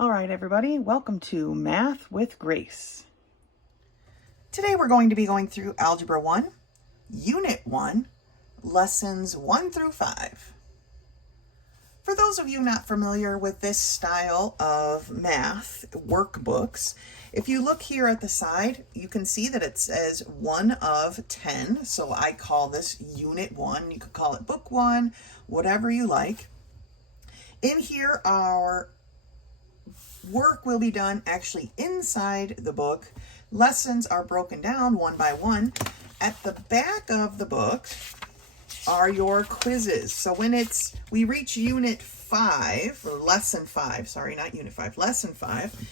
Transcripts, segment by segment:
All right, everybody, welcome to Math with Grace. Today we're going to be going through Algebra 1, Unit 1, Lessons 1 through 5. For those of you not familiar with this style of math workbooks, if you look here at the side, you can see that it says 1 of 10. So I call this Unit 1. You could call it Book 1, whatever you like. In here, our work will be done actually inside the book. Lessons are broken down one by one. At the back of the book are your quizzes. So when we reach Unit 5, or Lesson 5, sorry, not Unit 5, Lesson 5,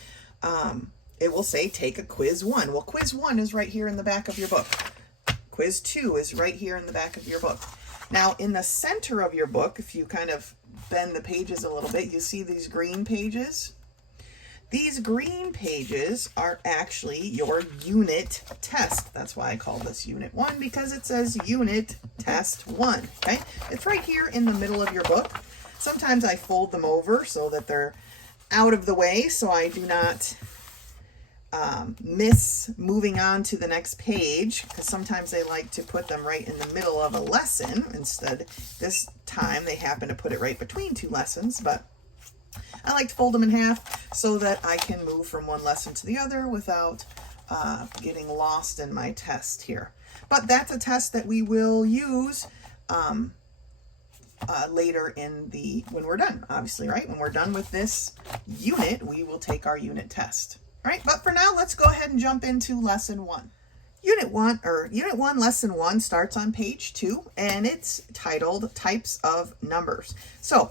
it will say take a Quiz 1. Well, Quiz 1 is right here in the back of your book. Quiz 2 is right here in the back of your book. Now, in the center of your book, if you kind of bend the pages a little bit, you see these green pages. These green pages are actually your unit test. That's why I call this Unit 1, because it says Unit Test 1, okay? It's right here in the middle of your book. Sometimes I fold them over so that they're out of the way, so I do not miss moving on to the next page, because sometimes they like to put them right in the middle of a lesson. Instead, this time they happen to put it right between two lessons, but I like to fold them in half so that I can move from one lesson to the other without getting lost in my test here. But that's a test that we will use later when we're done, obviously, right? When we're done with this unit, we will take our unit test. All right, but for now, let's go ahead and jump into Lesson 1. Unit 1, Lesson 1 starts on page 2, and it's titled Types of Numbers. So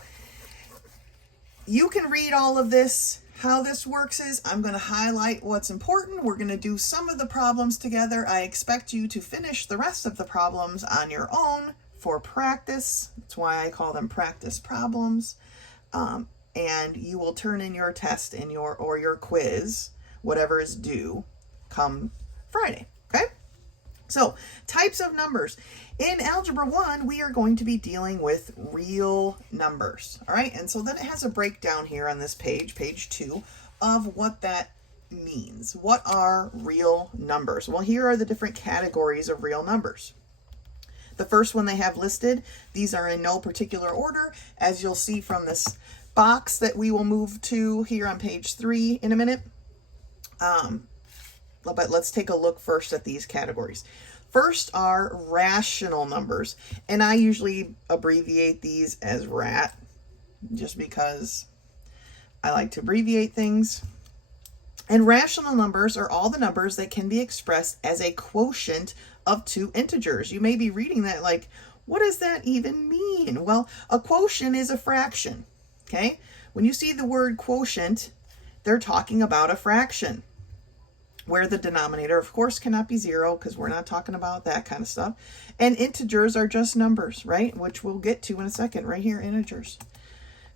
you can read all of this. How this works is I'm going to highlight what's important. We're going to do some of the problems together. I expect you to finish the rest of the problems on your own for practice. That's why I call them practice problems. And you will turn in your test or your quiz, whatever is due, come Friday. Okay? So, types of numbers. In Algebra 1, we are going to be dealing with real numbers, all right? And so then it has a breakdown here on this page, page 2, of what that means. What are real numbers? Well, here are the different categories of real numbers. The first one they have listed, these are in no particular order, as you'll see from this box that we will move to here on page 3 in a minute. But let's take a look first at these categories. First are rational numbers, and I usually abbreviate these as RAT, just because I like to abbreviate things. And rational numbers are all the numbers that can be expressed as a quotient of two integers. You may be reading that like, what does that even mean? Well, a quotient is a fraction, okay? When you see the word quotient, they're talking about a fraction, where the denominator, of course, cannot be 0, because we're not talking about that kind of stuff. And integers are just numbers, right? Which we'll get to in a second, right here, integers.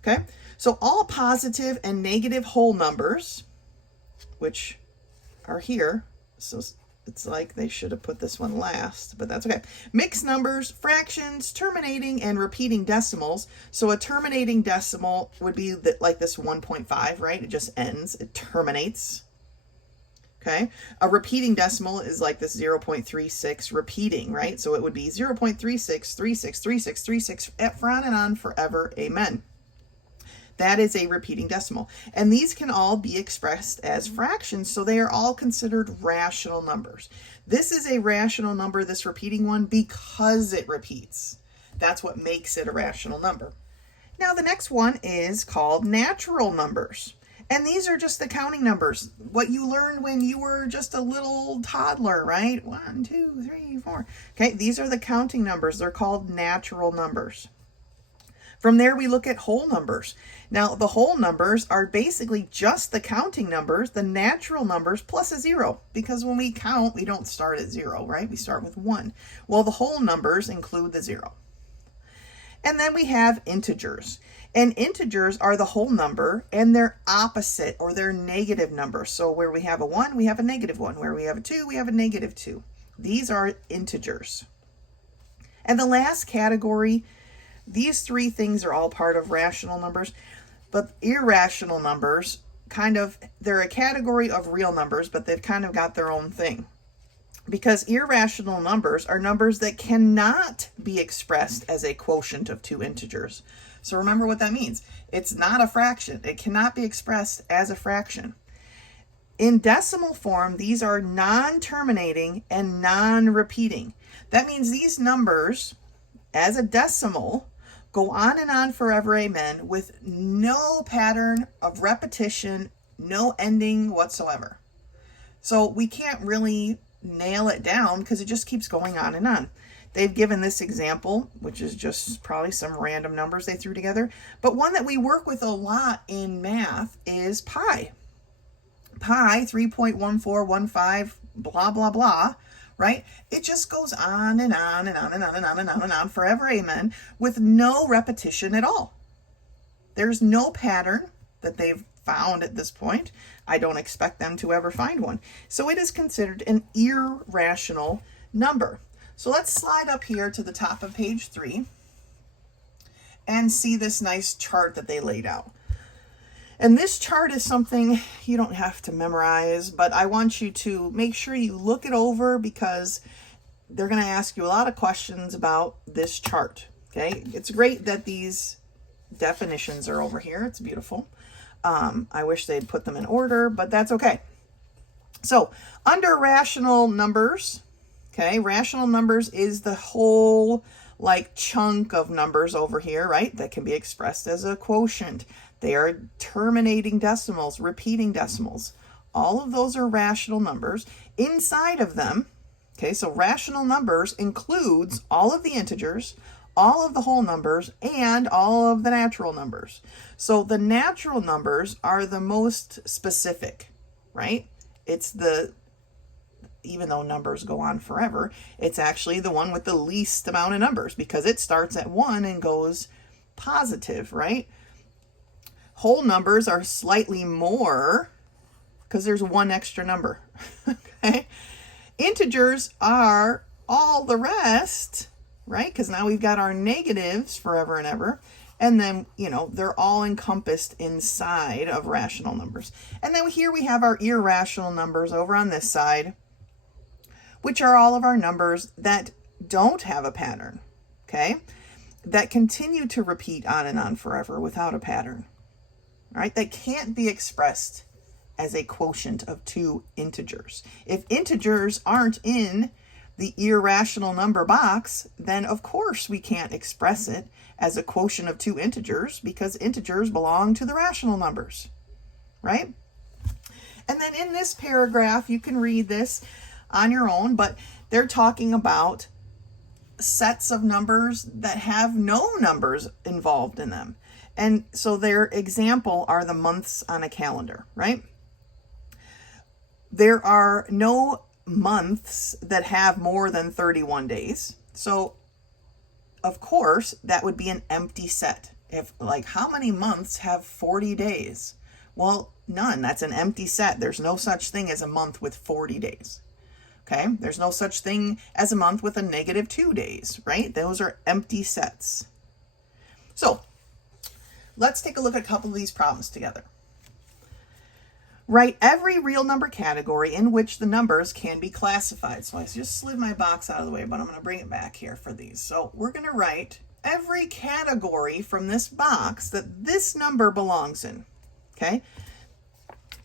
Okay, so all positive and negative whole numbers, which are here, so it's like they should have put this one last, but that's okay. Mixed numbers, fractions, terminating and repeating decimals. So a terminating decimal would be like this 1.5, right? It just ends, it terminates. Okay, a repeating decimal is like this 0.36 repeating, right? So it would be 0.36363636 on and on forever, amen. That is a repeating decimal. And these can all be expressed as fractions, so they are all considered rational numbers. This is a rational number, this repeating one, because it repeats. That's what makes it a rational number. Now the next one is called natural numbers. And these are just the counting numbers, what you learned when you were just a little toddler, right? 1, 2, 3, 4. Okay, these are the counting numbers. They're called natural numbers. From there, we look at whole numbers. Now, the whole numbers are basically just the counting numbers, the natural numbers, plus a 0. Because when we count, we don't start at 0, right? We start with 1. Well, the whole numbers include the 0. And then we have integers. And integers are the whole number and their opposite, or their negative number. So where we have a 1, we have a negative 1. Where we have a 2, we have a negative 2. These are integers. And the last category, these three things are all part of rational numbers, but irrational numbers they're a category of real numbers, but they've kind of got their own thing. Because irrational numbers are numbers that cannot be expressed as a quotient of two integers. So remember what that means. It's not a fraction. It cannot be expressed as a fraction. In decimal form, these are non-terminating and non-repeating. That means these numbers, as a decimal, go on and on forever, amen, with no pattern of repetition, no ending whatsoever. So we can't really nail it down because it just keeps going on and on. They've given this example, which is just probably some random numbers they threw together. But one that we work with a lot in math is pi. Pi, 3.1415, blah, blah, blah, right? It just goes on and on and on and on and on and on and on forever, amen, with no repetition at all. There's no pattern that they've found at this point. I don't expect them to ever find one. So it is considered an irrational number. So let's slide up here to the top of page 3 and see this nice chart that they laid out. And this chart is something you don't have to memorize, but I want you to make sure you look it over because they're going to ask you a lot of questions about this chart. Okay, it's great that these definitions are over here. It's beautiful. I wish they'd put them in order, but that's okay. So under rational numbers, okay, rational numbers is the whole like chunk of numbers over here, right? That can be expressed as a quotient. They are terminating decimals, repeating decimals. All of those are rational numbers. Inside of them, okay, so rational numbers includes all of the integers, all of the whole numbers, and all of the natural numbers. So the natural numbers are the most specific, right? It's even though numbers go on forever, it's actually the one with the least amount of numbers because it starts at 1 and goes positive, right? Whole numbers are slightly more because there's one extra number, okay? Integers are all the rest, right? Because now we've got our negatives forever and ever. And then, they're all encompassed inside of rational numbers. And then here we have our irrational numbers over on this side, which are all of our numbers that don't have a pattern, okay? That continue to repeat on and on forever without a pattern, all right? That can't be expressed as a quotient of two integers. If integers aren't in the irrational number box, then of course we can't express it as a quotient of two integers because integers belong to the rational numbers, right? And then in this paragraph, you can read this on your own, but they're talking about sets of numbers that have no numbers involved in them. And so their example are the months on a calendar, right? There are no months that have more than 31 days. So, of course, that would be an empty set. If, how many months have 40 days? Well, none. That's an empty set. There's no such thing as a month with 40 days. Okay? There's no such thing as a month with a negative 2 days, right? Those are empty sets. So, let's take a look at a couple of these problems together. Write every real number category in which the numbers can be classified. So I just slid my box out of the way, but I'm going to bring it back here for these. So we're going to write every category from this box that this number belongs in, okay?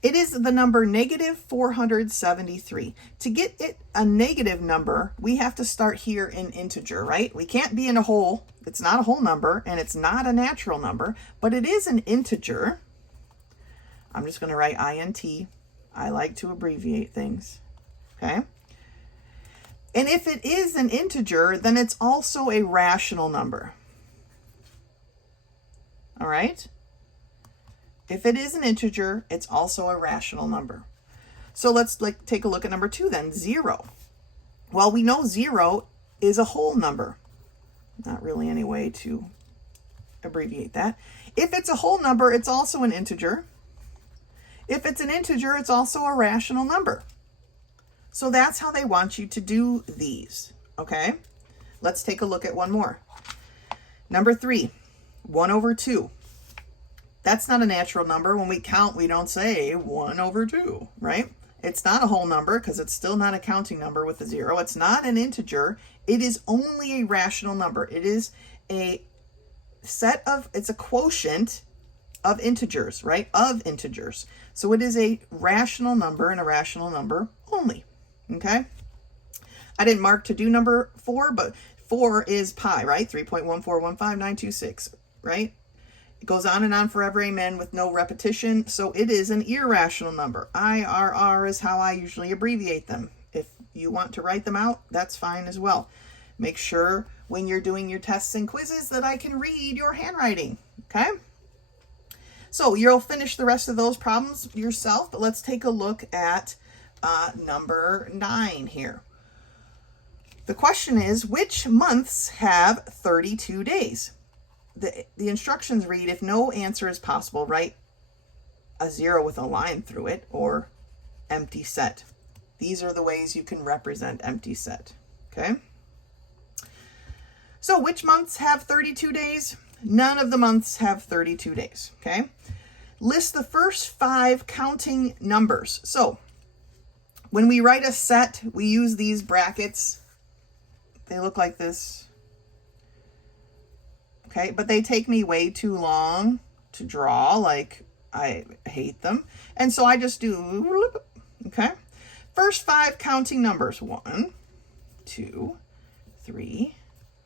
It is the number negative 473. To get it a negative number, we have to start here in integer, right? We can't be in a whole. It's not a whole number, and it's not a natural number, but it is an integer. I'm just going to write INT. I like to abbreviate things, okay? And if it is an integer, then it's also a rational number, all right? If it is an integer, it's also a rational number. So let's take a look at number 2 then, 0. Well, we know 0 is a whole number. Not really any way to abbreviate that. If it's a whole number, it's also an integer. If it's an integer, it's also a rational number. So that's how they want you to do these, okay? Let's take a look at one more. Number 3, 1 over 2. That's not a natural number. When we count, we don't say 1/2, right? It's not a whole number because it's still not a counting number with a 0. It's not an integer. It is only a rational number. It is a it's a quotient of integers, right? Of integers. So it is a rational number and a rational number only, okay? I didn't mark to do number 4, but 4 is pi, right? 3.1415926, right? It goes on and on forever, amen, with no repetition. So it is an irrational number. IRR is how I usually abbreviate them. If you want to write them out, that's fine as well. Make sure when you're doing your tests and quizzes that I can read your handwriting, okay? So you'll finish the rest of those problems yourself, but let's take a look at number 9 here. The question is, which months have 32 days? The instructions read, if no answer is possible, write a 0 with a line through it or empty set. These are the ways you can represent empty set, okay? So which months have 32 days? None of the months have 32 days, okay? List the first 5 counting numbers. So when we write a set, we use these brackets. They look like this, okay? But they take me way too long to draw, like I hate them. And so I just do, okay? First 5 counting numbers, 1, 2, 3,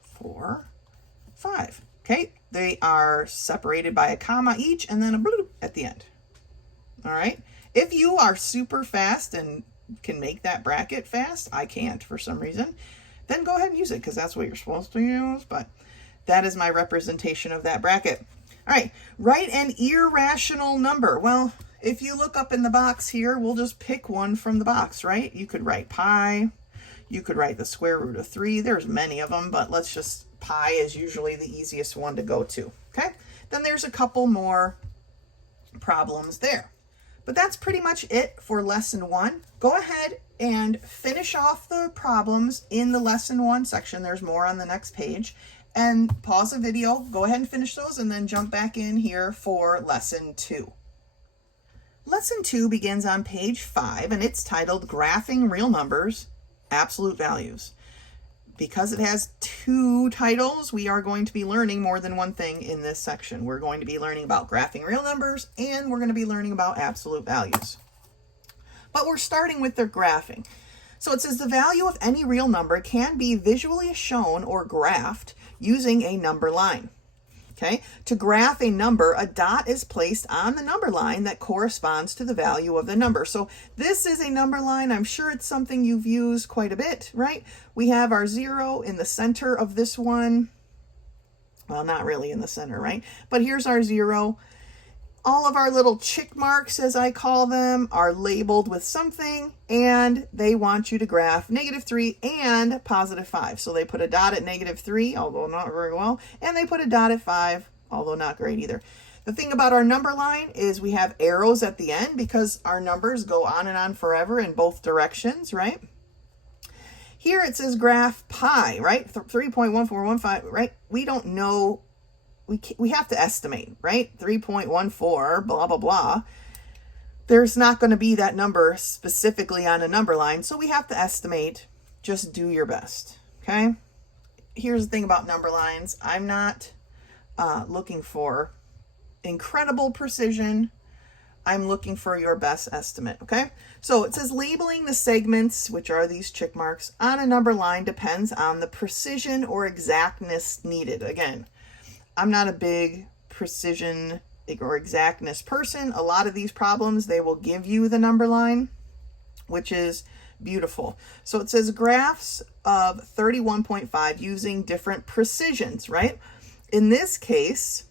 4, 5. Okay, they are separated by a comma each and then a bloop at the end. All right, if you are super fast and can make that bracket fast, I can't for some reason, then go ahead and use it because that's what you're supposed to use. But that is my representation of that bracket. All right, write an irrational number. Well, if you look up in the box here, we'll just pick one from the box, right? You could write pi. You could write the square root of 3. There's many of them, but let's just, pi is usually the easiest one to go to, okay? Then there's a couple more problems there. But that's pretty much it for lesson 1. Go ahead and finish off the problems in the lesson 1 section. There's more on the next page. And pause the video, go ahead and finish those, and then jump back in here for lesson 2. Lesson 2 begins on page 5, and it's titled Graphing Real Numbers, Absolute Values. Because it has 2 titles, we are going to be learning more than one thing in this section. We're going to be learning about graphing real numbers, and we're going to be learning about absolute values. But we're starting with their graphing. So it says the value of any real number can be visually shown or graphed using a number line. Okay, to graph a number, a dot is placed on the number line that corresponds to the value of the number. So this is a number line. I'm sure it's something you've used quite a bit, right? We have our 0 in the center of this one. Well, not really in the center, right? But here's our 0. All of our little check marks, as I call them, are labeled with something, and they want you to graph -3 and +5. So they put a dot at -3, although not very well, and they put a dot at 5, although not great either. The thing about our number line is we have arrows at the end because our numbers go on and on forever in both directions, right? Here it says graph pi, right? 3.1415, right? We don't know. We have to estimate, right? 3.14, blah, blah, blah. There's not going to be that number specifically on a number line, so we have to estimate. Just do your best, okay? Here's the thing about number lines. I'm not looking for incredible precision. I'm looking for your best estimate, okay? So it says labeling the segments, which are these check marks, on a number line depends on the precision or exactness needed. Again, I'm not a big precision or exactness person. A lot of these problems, they will give you the number line, which is beautiful. So it says graphs of 31.5 using different precisions, right? In this case,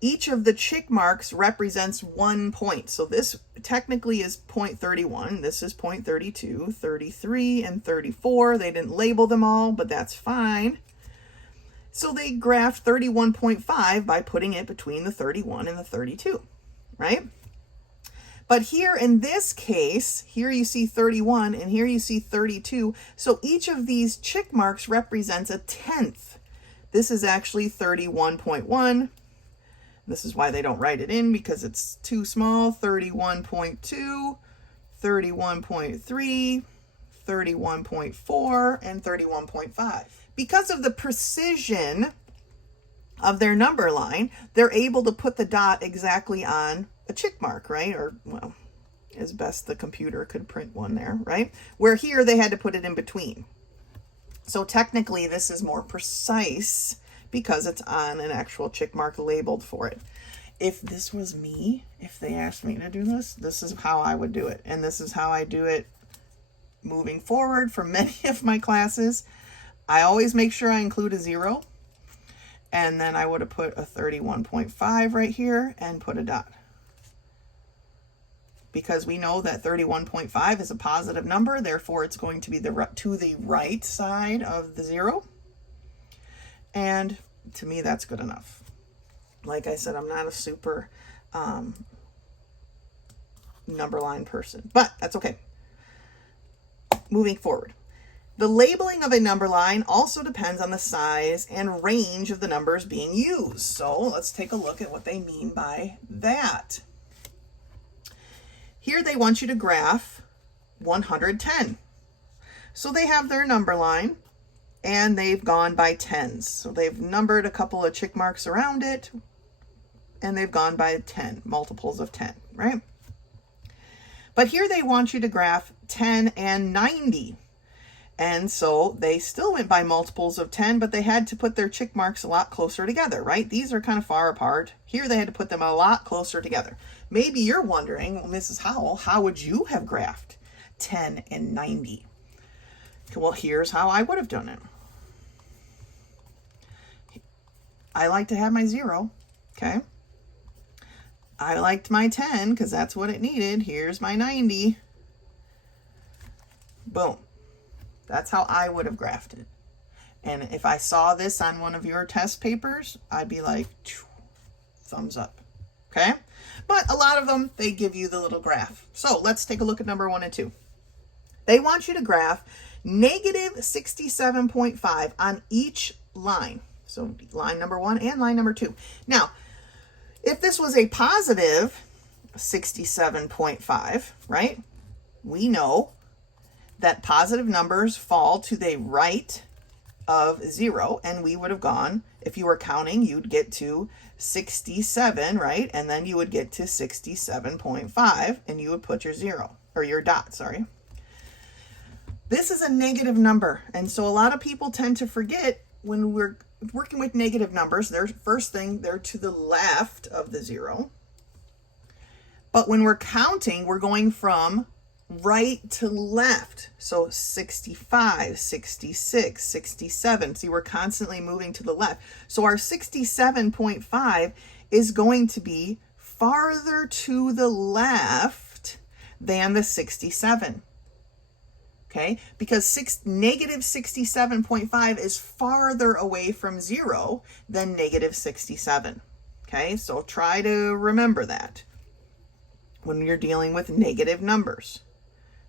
each of the check marks represents 1 point. So this technically is 0.31. This is 0.32, 33, and 34. They didn't label them all, but that's fine. So they graphed 31.5 by putting it between the 31 and the 32, right? But here in this case, here you see 31 and here you see 32. So each of these check marks represents a tenth. This is actually 31.1. This is why they don't write it in, because it's too small. 31.2, 31.3, 31.4, and 31.5. Because of the precision of their number line, they're able to put the dot exactly on a check mark, right? Or, well, as best the computer could print one there, right? Where here they had to put it in between. So technically this is more precise because it's on an actual check mark labeled for it. If this was me, if they asked me to do this, this is how I would do it. And this is how I do it moving forward for many of my classes. I always make sure I include a 0. And then I would have put a 31.5 right here and put a dot. Because we know that 31.5 is a positive number, therefore it's going to be to the right side of the 0. And to me, that's good enough. Like I said, I'm not a super number line person, but that's okay. Moving forward. The labeling of a number line also depends on the size and range of the numbers being used. So let's take a look at what they mean by that. Here they want you to graph 110. So they have their number line and they've gone by tens. So they've numbered a couple of check marks around it and they've gone by 10, multiples of 10, right? But here they want you to graph 10 and 90. And so they still went by multiples of 10, but they had to put their check marks a lot closer together, right? These are kind of far apart. Here they had to put them a lot closer together. Maybe you're wondering, well, Mrs. Howell, how would you have graphed 10 and 90? Well, here's how I would have done it. I like to have my 0, okay? I liked my 10 because that's what it needed. Here's my 90. Boom. That's how I would have graphed it. And if I saw this on one of your test papers, I'd be like, thumbs up. Okay? But a lot of them, they give you the little graph. So let's take a look at number 1 and 2. They want you to graph negative 67.5 on each line. So line number 1 and line number 2. Now, if this was a positive 67.5, right? We know that positive numbers fall to the right of 0, and we would have gone, if you were counting, you'd get to 67, right? And then you would get to 67.5, and you would put your 0, or your dot, sorry. This is a negative number, and so a lot of people tend to forget when we're working with negative numbers, they're first thing, they're to the left of the 0. But when we're counting, we're going from right to left. So 65, 66, 67. See, we're constantly moving to the left. So our 67.5 is going to be farther to the left than the 67. Okay, because negative 67.5 is farther away from 0 than negative 67. Okay, so try to remember that when you're dealing with negative numbers.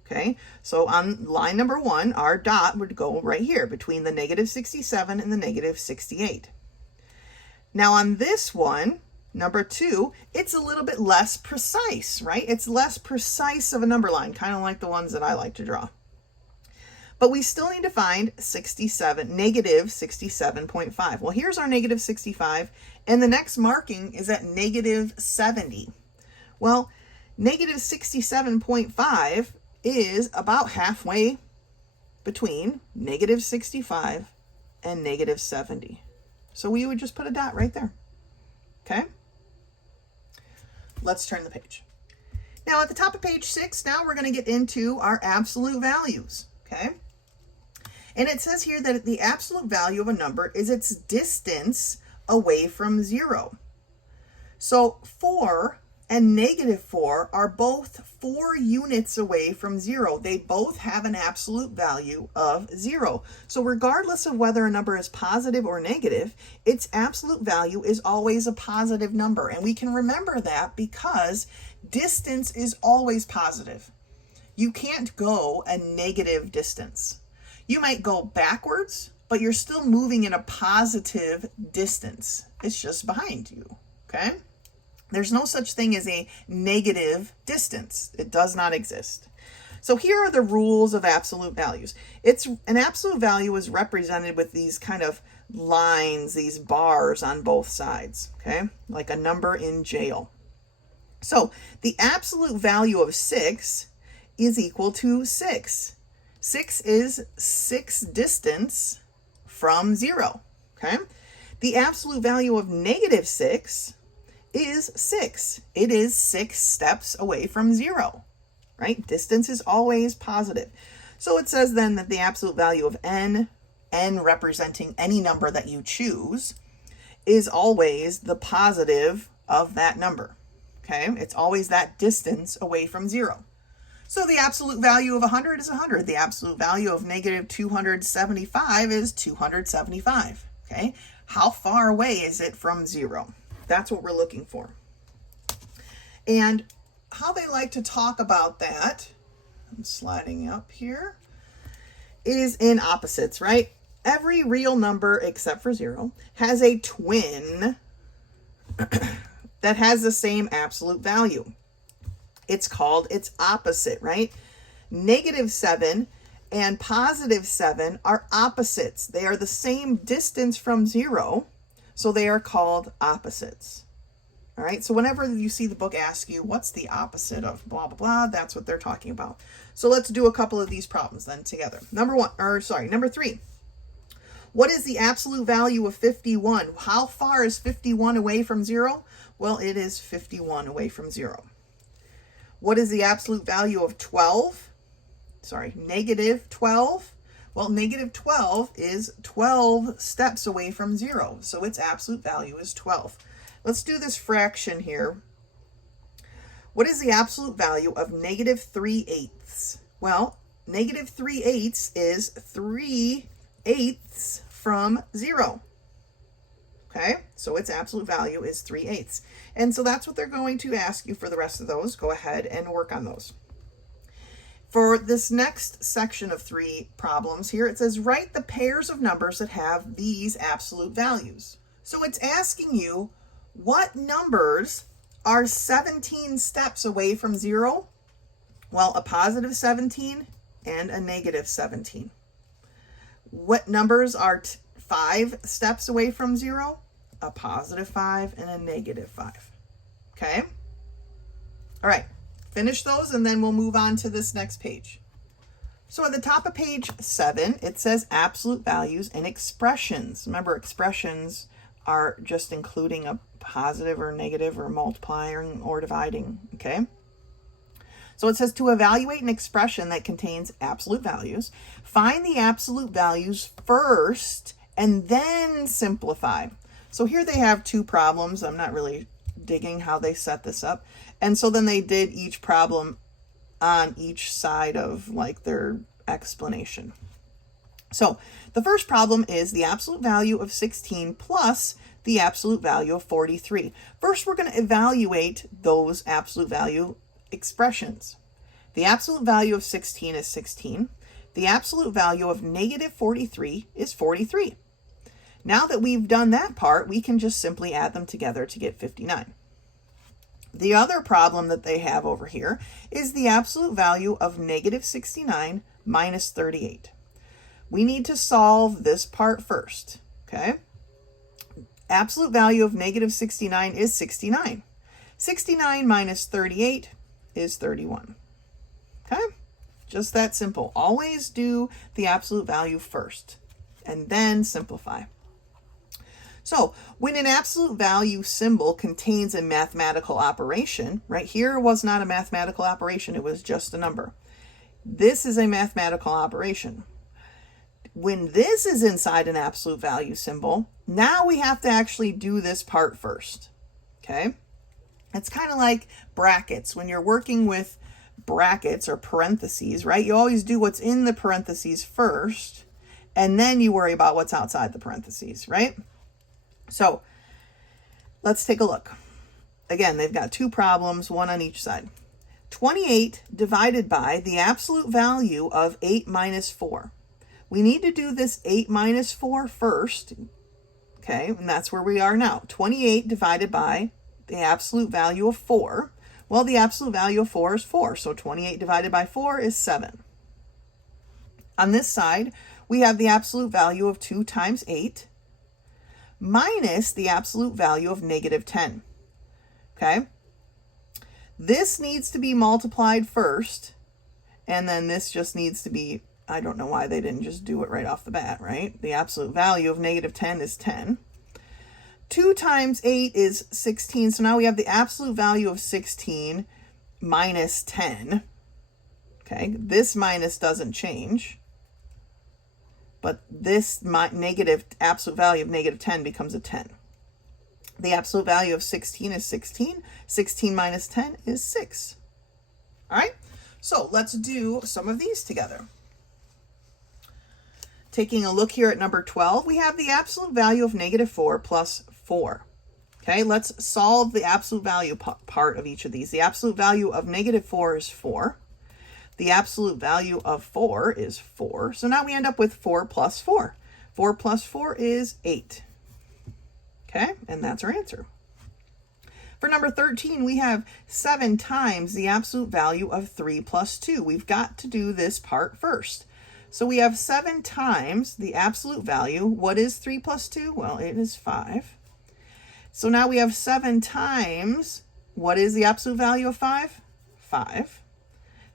Okay, so on line number 1, our dot would go right here between the negative 67 and the negative 68. Now on this one, number 2, it's a little bit less precise, right? It's less precise of a number line, kind of like the ones that I like to draw. But we still need to find negative 67.5. Well, here's our negative 65, and the next marking is at negative 70. Well, negative 67.5 is about halfway between negative 65 and negative 70. So we would just put a dot right there. Okay? Let's turn the page. Now at the top of page 6, now we're going to get into our absolute values. Okay? And it says here that the absolute value of a number is its distance away from 0. So 4 and negative 4 are both 4 units away from 0. They both have an absolute value of 0. So regardless of whether a number is positive or negative, its absolute value is always a positive number. And we can remember that because distance is always positive. You can't go a negative distance. You might go backwards, but you're still moving in a positive distance. It's just behind you, okay? There's no such thing as a negative distance. It does not exist. So here are the rules of absolute values. An absolute value is represented with these kind of lines, these bars on both sides, okay? Like a number in jail. So the absolute value of 6 is equal to 6. 6 is 6 distance from 0, okay? The absolute value of negative 6 is 6. It is 6 steps away from 0, right? Distance is always positive. So it says then that the absolute value of n representing any number that you choose, is always the positive of that number, okay? It's always that distance away from 0. So the absolute value of 100 is 100. The absolute value of negative 275 is 275, okay? How far away is it from 0? That's what we're looking for. And how they like to talk about that, I'm sliding up here, is in opposites, right? Every real number except for 0 has a twin that has the same absolute value. It's called its opposite, right? Negative 7 and positive 7 are opposites. They are the same distance from 0, so they are called opposites. All right, so whenever you see the book ask you, what's the opposite of blah, blah, blah, that's what they're talking about. So let's do a couple of these problems then together. Number 3. What is the absolute value of 51? How far is 51 away from 0? Well, it is 51 away from 0. What is the absolute value of negative 12? Well, negative 12 is 12 steps away from 0, so its absolute value is 12. Let's do this fraction here. What is the absolute value of negative 3/8? Well, negative 3/8 is 3/8 from 0. Okay, so its absolute value is 3/8. And so that's what they're going to ask you for the rest of those. Go ahead and work on those. For this next section of 3 problems here, it says write the pairs of numbers that have these absolute values. So it's asking you, what numbers are 17 steps away from 0? Well, a positive 17 and a negative 17. What numbers are 5 steps away from 0? A positive 5 and a negative 5. Okay? All right, finish those and then we'll move on to this next page. So at the top of page 7, it says absolute values and expressions. Remember, expressions are just including a positive or negative or multiplying or dividing, okay? So it says to evaluate an expression that contains absolute values, find the absolute values first and then simplify. So here they have 2 problems. I'm not really digging how they set this up. And so then they did each problem on each side of like their explanation. So the first problem is the absolute value of 16 plus the absolute value of 43. First, we're going to evaluate those absolute value expressions. The absolute value of 16 is 16. The absolute value of negative 43 is 43. Now that we've done that part, we can just simply add them together to get 59. The other problem that they have over here is the absolute value of negative 69 minus 38. We need to solve this part first, okay? Absolute value of negative 69 is 69. 69 minus 38 is 31. Okay? Just that simple. Always do the absolute value first and then simplify. So when an absolute value symbol contains a mathematical operation, right here was not a mathematical operation, it was just a number. This is a mathematical operation. When this is inside an absolute value symbol, now we have to actually do this part first, okay? It's kind of like brackets. When you're working with brackets or parentheses, right, you always do what's in the parentheses first, and then you worry about what's outside the parentheses, right? So let's take a look. Again, they've got 2 problems, 1 on each side. 28 divided by the absolute value of 8 minus 4. We need to do this 8 minus 4 first, okay? And that's where we are now. 28 divided by the absolute value of 4. Well, the absolute value of 4 is 4, so 28 divided by 4 is 7. On this side, we have the absolute value of 2 times 8 minus the absolute value of negative 10. Okay? This needs to be multiplied first, and then this just needs to be, I don't know why they didn't just do it right off the bat, right? The absolute value of negative 10 is 10. 2 times 8 is 16, so now we have the absolute value of 16 minus 10. Okay, this minus doesn't change, but this negative absolute value of negative 10 becomes a 10. The absolute value of 16 is 16. 16 minus 10 is 6. All right, so let's do some of these together. Taking a look here at number 12, we have the absolute value of negative 4 plus 4. Okay, let's solve the absolute value part of each of these. The absolute value of negative 4 is 4. The absolute value of 4 is 4. So now we end up with 4 plus 4. 4 plus 4 is 8. Okay, and that's our answer. For number 13, we have 7 times the absolute value of 3 plus 2. We've got to do this part first. So we have 7 times the absolute value. What is 3 plus 2? Well, it is 5. So now we have 7 times, what is the absolute value of 5? 5.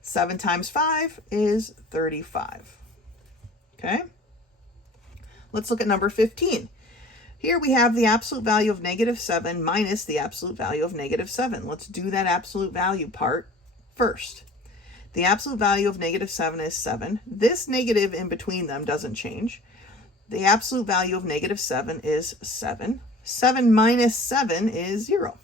7 times 5 is 35. Okay? Let's look at number 15. Here we have the absolute value of negative 7 minus the absolute value of negative 7. Let's do that absolute value part first. The absolute value of negative 7 is 7. This negative in between them doesn't change. The absolute value of negative 7 is 7. 7 minus 7 is 0.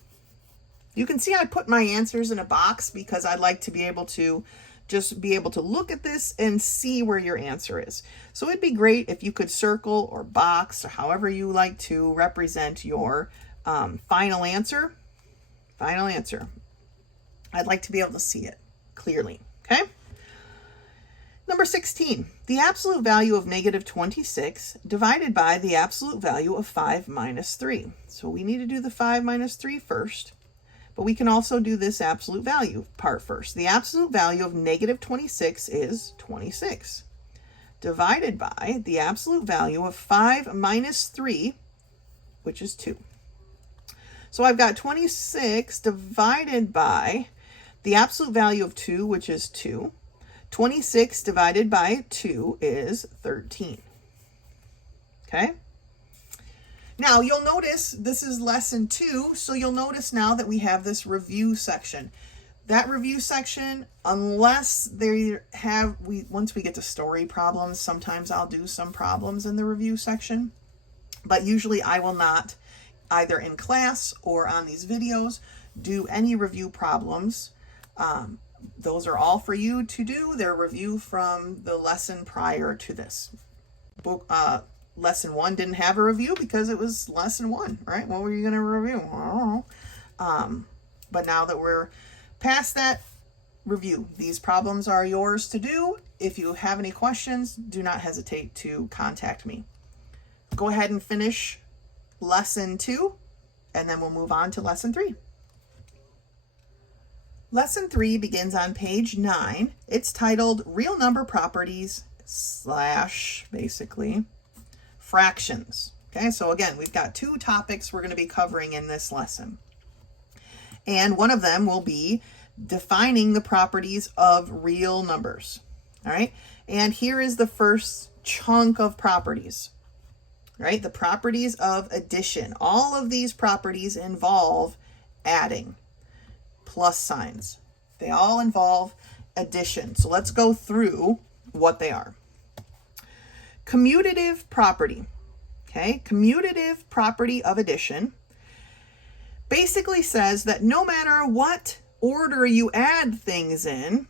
You can see I put my answers in a box because I'd like to be able to just be able to look at this and see where your answer is. So it'd be great if you could circle or box or however you like to represent your final answer. Final answer. I'd like to be able to see it clearly. Okay. Number 16, the absolute value of negative 26 divided by the absolute value of 5 minus 3. So we need to do the 5 minus 3 first, but we can also do this absolute value part first. The absolute value of negative 26 is 26 divided by the absolute value of 5 minus 3, which is 2. So I've got 26 divided by the absolute value of 2, which is 2. 26 divided by 2 is 13. Okay? Now, you'll notice this is lesson 2, so you'll notice now that we have this review section. That review section, unless once we get to story problems, sometimes I'll do some problems in the review section, but usually I will not, either in class or on these videos, do any review problems. Those are all for you to do. They're review from the lesson prior to this. Lesson 1 didn't have a review because it was lesson 1, right? What were you going to review? I don't know. But now that we're past that review, these problems are yours to do. If you have any questions, do not hesitate to contact me. Go ahead and finish lesson 2, and then we'll move on to lesson 3. Lesson 3 begins on page 9. It's titled Real Number Properties / basically fractions. Okay, so again, we've got 2 topics we're going to be covering in this lesson. And one of them will be defining the properties of real numbers. All right, and here is the first chunk of properties. Right, the properties of addition. All of these properties involve adding. Plus signs. They all involve addition. So let's go through what they are. Commutative property. Okay, commutative property of addition basically says that no matter what order you add things in,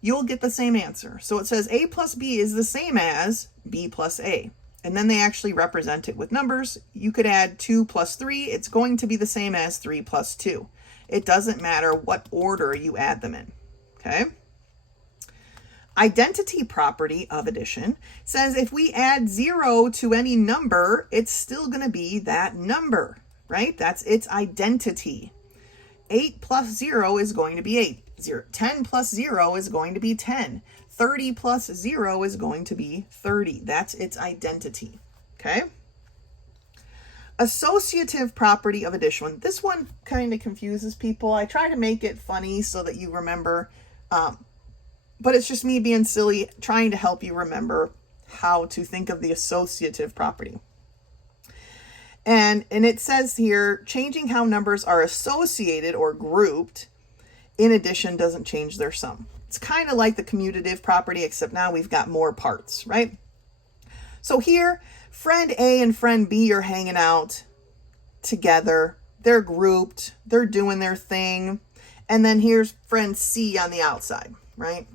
you'll get the same answer. So it says A plus B is the same as B plus A. And then they actually represent it with numbers. You could add 2 plus 3. It's going to be the same as 3 plus 2. It doesn't matter what order you add them in, okay? Identity property of addition says if we add 0 to any number, it's still going to be that number, right? That's its identity. 8 plus 0 is going to be 8. 10 plus 0 is going to be 10. 30 plus 0 is going to be 30. That's its identity, okay? Associative property of addition. This one kind of confuses people. I try to make it funny so that you remember, but it's just me being silly, trying to help you remember how to think of the associative property. And it says here, changing how numbers are associated or grouped in addition doesn't change their sum. It's kind of like the commutative property, except now we've got more parts, right? So here, friend A and friend B are hanging out together. They're grouped. They're doing their thing. And then here's friend C on the outside, right?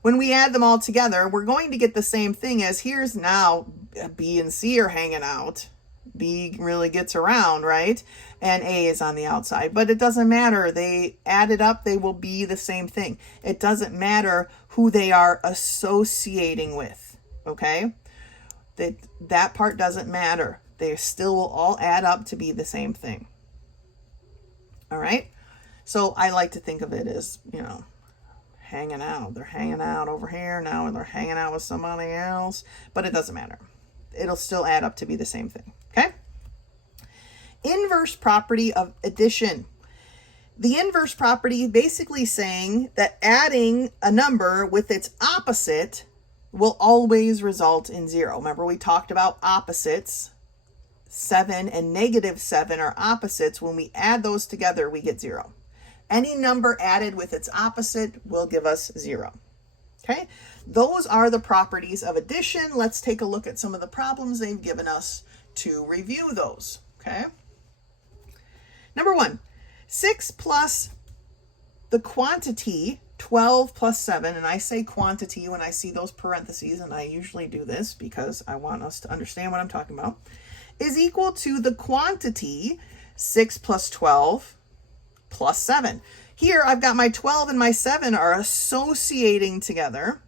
When we add them all together, we're going to get the same thing as here's now B and C are hanging out. B really gets around, right? And A is on the outside. But it doesn't matter. They added up, they will be the same thing. It doesn't matter who they are associating with, okay? That part doesn't matter. They still will all add up to be the same thing. All right? So I like to think of it as, you know, hanging out. They're hanging out over here now and they're hanging out with somebody else. But it doesn't matter. It'll still add up to be the same thing. Okay? Inverse property of addition. The inverse property basically saying that adding a number with its opposite will always result in 0. Remember, we talked about opposites. 7 and -7 are opposites. When we add those together, we get 0. Any number added with its opposite will give us 0. Okay? Those are the properties of addition. Let's take a look at some of the problems they've given us to review those. Okay? Number 1, 6 plus the quantity 12 plus 7, and I say quantity when I see those parentheses, and I usually do this because I want us to understand what I'm talking about, is equal to the quantity 6 plus 12 plus 7. Here I've got my 12 and my 7 are associating together,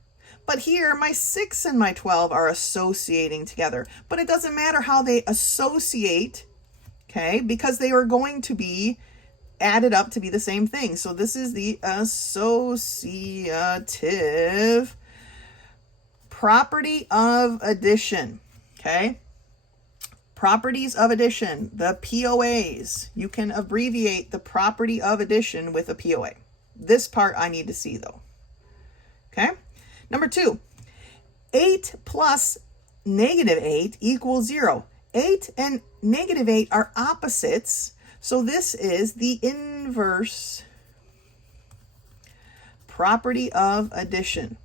but here my 6 and my 12 are associating together. But it doesn't matter how they associate, okay, because they are going to be added up to be the same thing. So this is the associative property of addition, okay? Properties of addition, the POAs. You can abbreviate the property of addition with a POA. This part I need to see though, okay? Number 2, 8 plus -8 equals 0. 8 and -8 are opposites. So this is the inverse property of addition.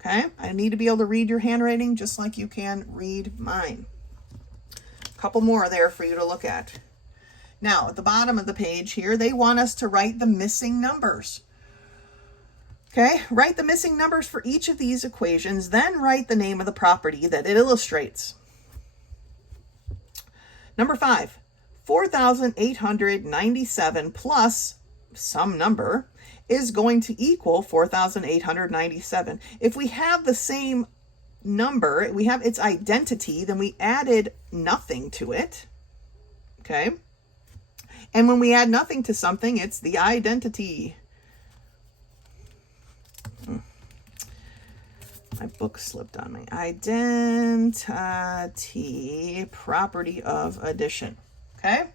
Okay? I need to be able to read your handwriting just like you can read mine. A couple more there for you to look at. Now, at the bottom of the page here, they want us to write the missing numbers. Okay? Write the missing numbers for each of these equations, then write the name of the property that it illustrates. Number 5. 4,897 plus some number is going to equal 4,897. If we have the same number, we have its identity, then we added nothing to it, okay? And when we add nothing to something, it's the identity. My book slipped on me. Identity property of addition. Okay?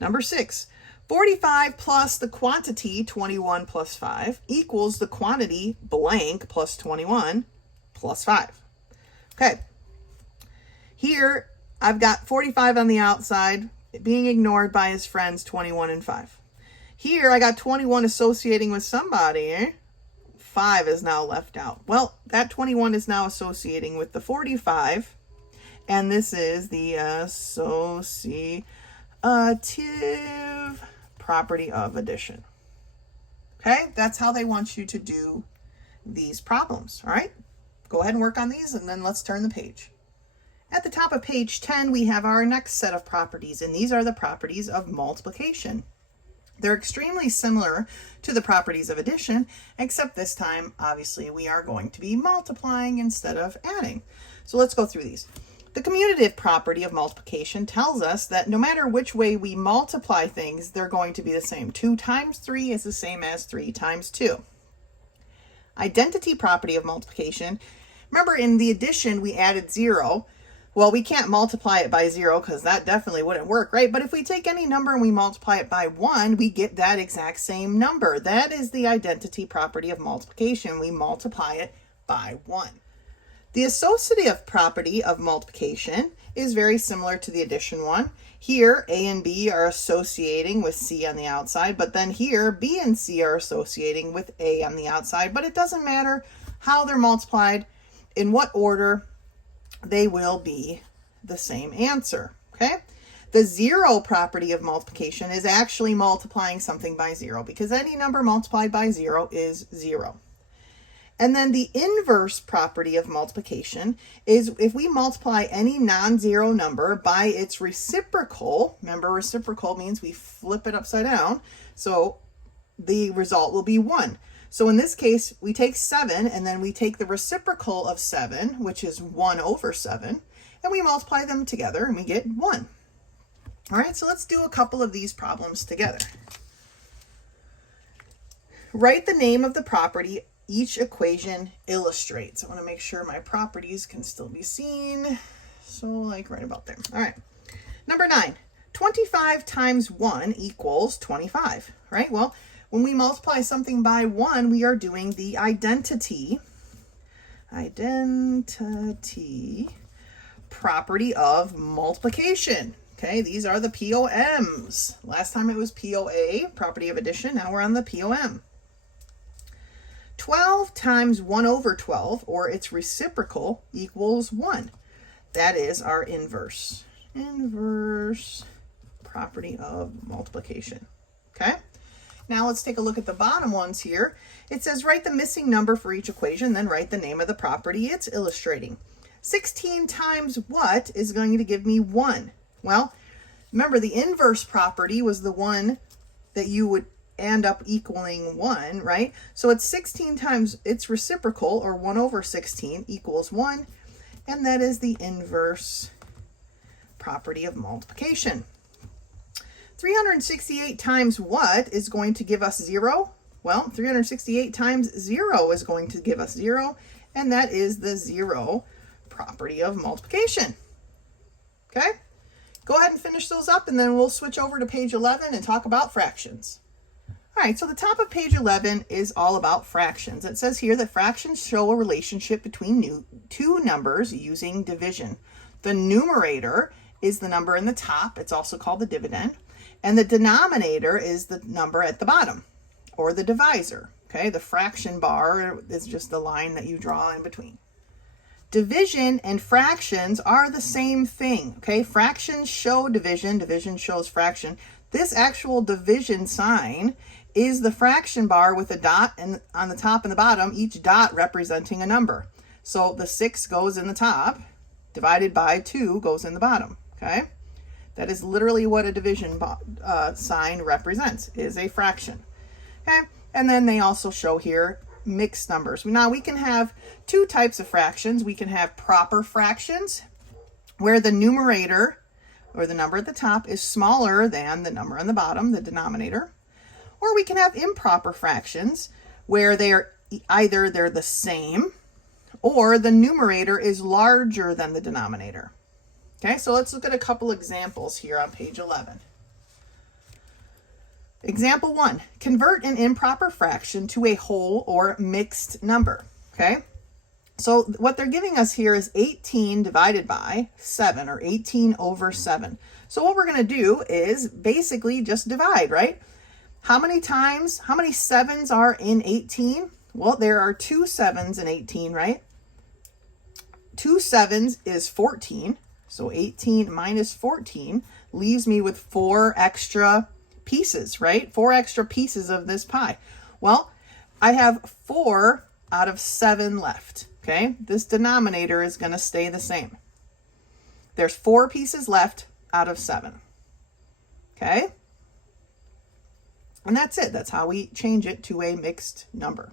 Number 6, 45 plus the quantity 21 plus 5 equals the quantity blank plus 21 plus 5. Okay. Here, I've got 45 on the outside being ignored by his friends 21 and 5. Here, I got 21 associating with somebody. 5 is now left out. Well, that 21 is now associating with the 45. And this is the associative property of addition. Okay, that's how they want you to do these problems. All right, go ahead and work on these, and then let's turn the page. At the top of page 10, we have our next set of properties, and these are the properties of multiplication. They're extremely similar to the properties of addition, except this time, obviously, we are going to be multiplying instead of adding. So let's go through these. The commutative property of multiplication tells us that no matter which way we multiply things, they're going to be the same. 2 times 3 is the same as 3 times 2. Identity property of multiplication. Remember, in the addition, we added 0. Well, we can't multiply it by 0 because that definitely wouldn't work, right? But if we take any number and we multiply it by 1, we get that exact same number. That is the identity property of multiplication. We multiply it by 1. The associative property of multiplication is very similar to the addition one. Here, A and B are associating with C on the outside, but then here, B and C are associating with A on the outside, but it doesn't matter how they're multiplied, in what order, they will be the same answer, okay? The zero property of multiplication is actually multiplying something by 0 because any number multiplied by 0 is 0. And then the inverse property of multiplication is if we multiply any non-zero number by its reciprocal, remember reciprocal means we flip it upside down, so the result will be 1. So in this case, we take 7 and then we take the reciprocal of 7, which is 1 over 7, and we multiply them together and we get 1. All right, so let's do a couple of these problems together. Write the name of the property each equation illustrates. I want to make sure my properties can still be seen. So like right about there. All right. Number 9, 25 times 1 equals 25, right? Well, when we multiply something by 1, we are doing the identity property of multiplication. Okay, these are the POMs. Last time it was POA, property of addition. Now we're on the POM. 12 times 1 over 12, or its reciprocal, equals 1. That is our inverse property of multiplication. Okay? Now let's take a look at the bottom ones here. It says write the missing number for each equation, then write the name of the property it's illustrating. 16 times what is going to give me 1? Well, remember the inverse property was the one that you would end up equaling 1, right? So it's 16 times its reciprocal, or 1 over 16, equals 1, and that is the inverse property of multiplication. 368 times what is going to give us 0? Well, 368 times 0 is going to give us 0, and that is the 0 property of multiplication. Okay? Go ahead and finish those up, and then we'll switch over to page 11 and talk about fractions. All right, so the top of page 11 is all about fractions. It says here that fractions show a relationship between two numbers using division. The numerator is the number in the top. It's also called the dividend. And the denominator is the number at the bottom, or the divisor. Okay, the fraction bar is just the line that you draw in between. Division and fractions are the same thing. Okay, fractions show division, division shows fraction. This actual division sign is the fraction bar with a dot on the top and the bottom, each dot representing a number. So the 6 goes in the top, divided by 2 goes in the bottom, okay? That is literally what a division sign represents, is a fraction, okay? And then they also show here mixed numbers. Now we can have two types of fractions. We can have proper fractions, where the numerator, or the number at the top, is smaller than the number on the bottom, the denominator. Or we can have improper fractions, where they're the same, or the numerator is larger than the denominator. Okay, so let's look at a couple examples here on page 11. Example 1, convert an improper fraction to a whole or mixed number. Okay, so what they're giving us here is 18 divided by 7, or 18 over 7. So what we're going to do is basically just divide, right? How many 7s are in 18? Well, there are 2 7s in 18, right? 2 7s is 14. So 18 minus 14 leaves me with 4 extra pieces, right? 4 extra pieces of this pie. Well, I have 4 out of 7 left, okay? This denominator is going to stay the same. There's 4 pieces left out of 7, okay? And that's it. That's how we change it to a mixed number.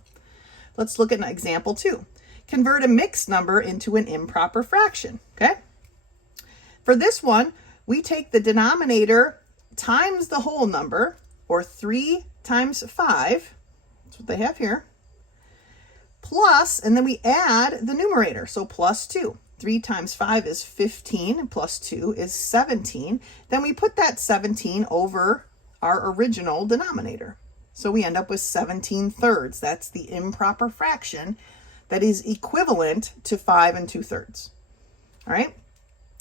Let's look at example 2. Convert a mixed number into an improper fraction, okay? For this one, we take the denominator times the whole number, or 3 times 5. That's what they have here. Plus, and then we add the numerator, so plus 2. 3 times 5 is 15, plus 2 is 17. Then we put that 17 over our original denominator. So we end up with 17/3. That's the improper fraction that is equivalent to 5 2/3. All right?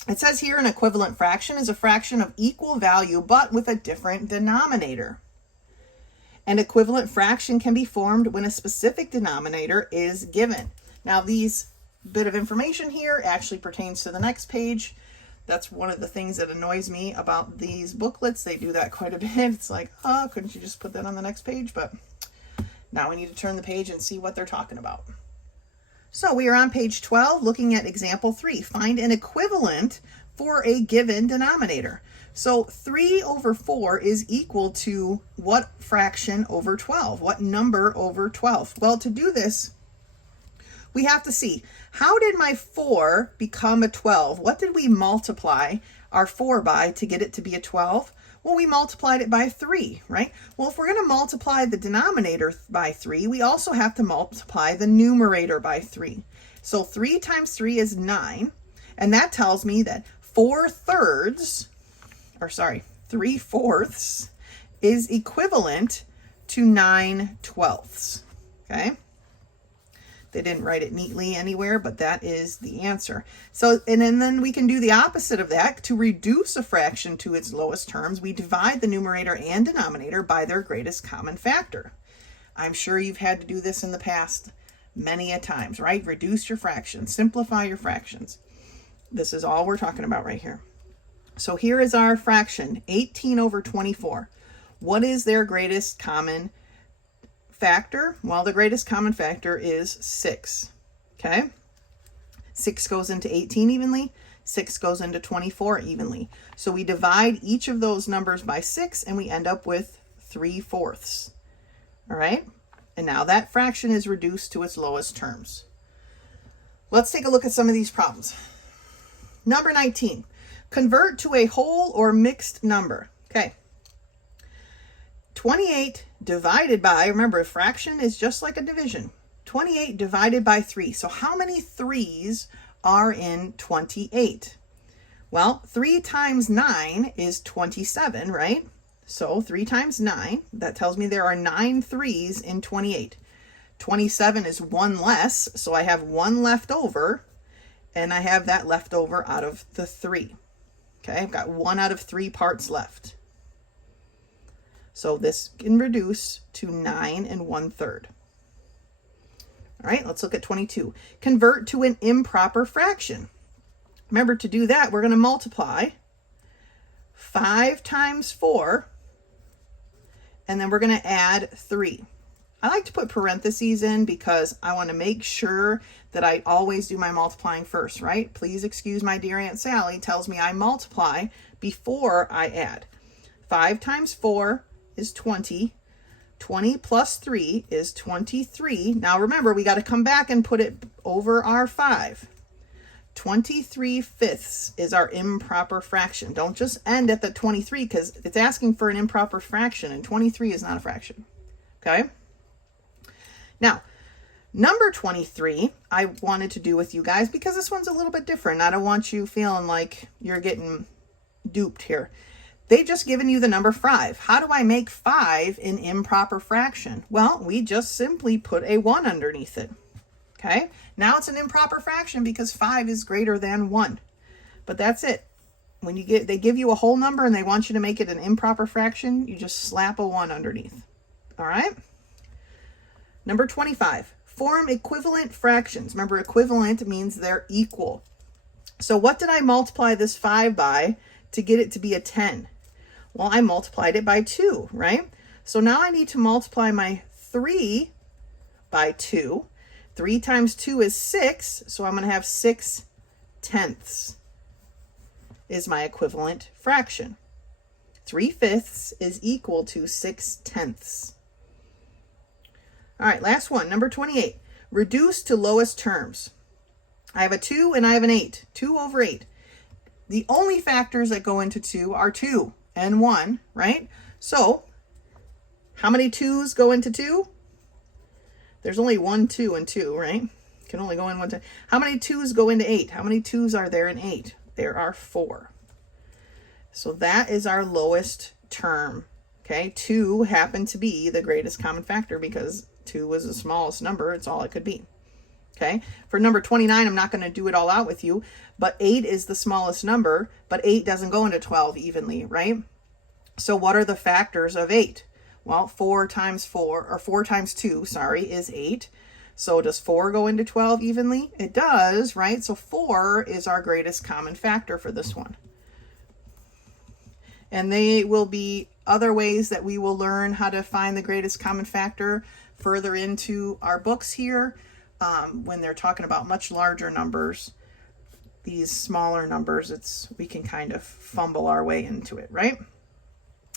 It says here an equivalent fraction is a fraction of equal value, but with a different denominator. An equivalent fraction can be formed when a specific denominator is given. Now, these bit of information here actually pertains to the next page. That's one of the things that annoys me about these booklets. They do that quite a bit. It's like, oh, couldn't you just put that on the next page? But now we need to turn the page and see what they're talking about. So we are on page 12 looking at example 3. Find an equivalent for a given denominator. So 3 over 4 is equal to what fraction over 12? What number over 12? Well, to do this, we have to see, how did my 4 become a 12? What did we multiply our 4 by to get it to be a 12? Well, we multiplied it by 3, right? Well, if we're going to multiply the denominator by 3, we also have to multiply the numerator by 3. So 3 times 3 is 9, and that tells me that 3/4 is equivalent to 9/12, okay? They didn't write it neatly anywhere, but that is the answer. So, and then we can do the opposite of that. To reduce a fraction to its lowest terms, we divide the numerator and denominator by their greatest common factor. I'm sure you've had to do this in the past many a times, right? Reduce your fractions, simplify your fractions. This is all we're talking about right here. So here is our fraction, 18 over 24. What is their greatest common factor? Well, the greatest common factor is 6, okay? 6 goes into 18 evenly, 6 goes into 24 evenly. So we divide each of those numbers by 6 and we end up with 3/4. All right? And now that fraction is reduced to its lowest terms. Let's take a look at some of these problems. Number 19, convert to a whole or mixed number. Okay. 28 divided by, remember, a fraction is just like a division. 28 divided by 3. So how many 3's are in 28? Well, 3 times 9 is 27, right? So 3 times 9, that tells me there are 9 3's in 28. 27 is 1 less, so I have 1 left over, and I have that left over out of the 3. Okay, I've got 1 out of 3 parts left. So this can reduce to 9 1/3. All right, let's look at 22. Convert to an improper fraction. Remember, to do that, we're going to multiply 5 times 4, and then we're going to add 3. I like to put parentheses in because I want to make sure that I always do my multiplying first, right? Please excuse my dear Aunt Sally tells me I multiply before I add. 5 times 4 is 20. 20 plus 3 is 23. Now remember, we got to come back and put it over our 5. 23/5 is our improper fraction. Don't just end at the 23 because it's asking for an improper fraction, and 23 is not a fraction. Okay? Now, number 23, I wanted to do with you guys because this one's a little bit different. I don't want you feeling like you're getting duped here. They've just given you the number 5. How do I make 5 an improper fraction? Well, we just simply put a 1 underneath it. Okay? Now it's an improper fraction because 5 is greater than 1. But that's it. When they give you a whole number and they want you to make it an improper fraction, you just slap a 1 underneath. All right? Number 25. Form equivalent fractions. Remember, equivalent means they're equal. So what did I multiply this 5 by to get it to be a 10? Well, I multiplied it by 2, right? So now I need to multiply my 3 by 2. 3 times 2 is 6, so I'm going to have 6/10 is my equivalent fraction. 3/5 is equal to 6/10. All right, last one, number 28. Reduce to lowest terms. I have a 2 and I have an 8. 2 over 8. The only factors that go into 2 are 2 and 1, right? So how many 2's go into 2? There's only 1, 2, and 2, right? Can only go in one time. How many 2's go into 8? How many 2's are there in 8? There are 4. So that is our lowest term. Okay, 2 happened to be the greatest common factor because 2 was the smallest number. It's all it could be. Okay, for number 29, I'm not going to do it all out with you, but 8 is the smallest number, but 8 doesn't go into 12 evenly, right? So what are the factors of 8? Well, 4 times 2, sorry, is 8. So does 4 go into 12 evenly? It does, right? So 4 is our greatest common factor for this one. And they will be other ways that we will learn how to find the greatest common factor further into our books here. When they're talking about much larger numbers, these smaller numbers, we can kind of fumble our way into it, right?